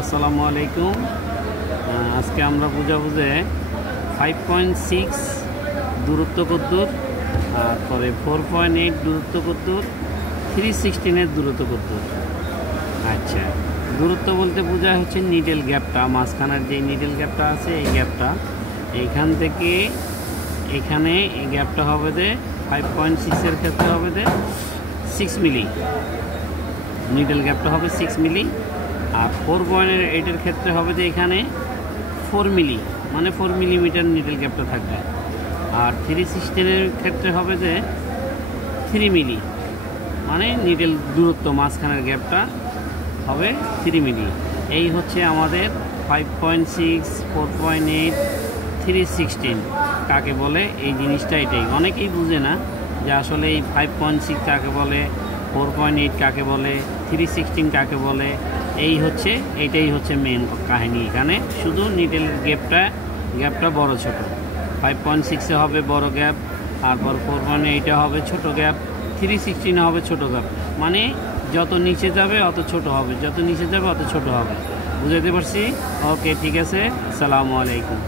আসসালামু আলাইকুম। আজকে আমরা বুঝে 5.6 দূরত্ব কদ্দূর, তারপরে 4.8 দূরত্ব কদ্দূর, 316 দূরত্ব কদ্দূর। আচ্ছা, দূরত্ব বলতে বোঝা হচ্ছে নিডেল গ্যাপটা, মাঝখানের যে নিডেল গ্যাপটা আছে এই গ্যাপটা, এইখান থেকে এখানে এই গ্যাপটা হবে যে 5.6 ক্ষেত্রে হবে যে 6 মিলি, নিডেল গ্যাপটা হবে 6 মিলি। আর 4.8 ক্ষেত্রে হবে যে এখানে 4 মিলি, মানে 4 মিলিমিটার নিডেল গ্যাপটা থাকবে। আর 316 ক্ষেত্রে হবে যে 3 মিলি, মানে নিডেল দূরত্ব মাঝখানের গ্যাপটা হবে 3 মিলি। এই হচ্ছে আমাদের 5.6, 4.8, 316 কাকে বলে। এই জিনিসটা এটাই অনেকেই বুঝে না যে আসলে এই 5.6 কাকে বলে, 4.8 কাকে বলে, 316 কাকে বলে। এইটাই হচ্ছে মেন কাহিনী। এখানে শুধু নিডেল গ্যাপটা বড় ছোট। 5.6 হবে বড় গ্যাপ, তারপর 4.8 হবে ছোট গ্যাপ, 316 হবে ছোট গ্যাপ। মানে যত নিচে যাবে অত ছোট হবে, যত নিচে যাবে অত ছোট হবে। বুঝাতে পারছি? ওকে, ঠিক আছে। আসসালামু আলাইকুম।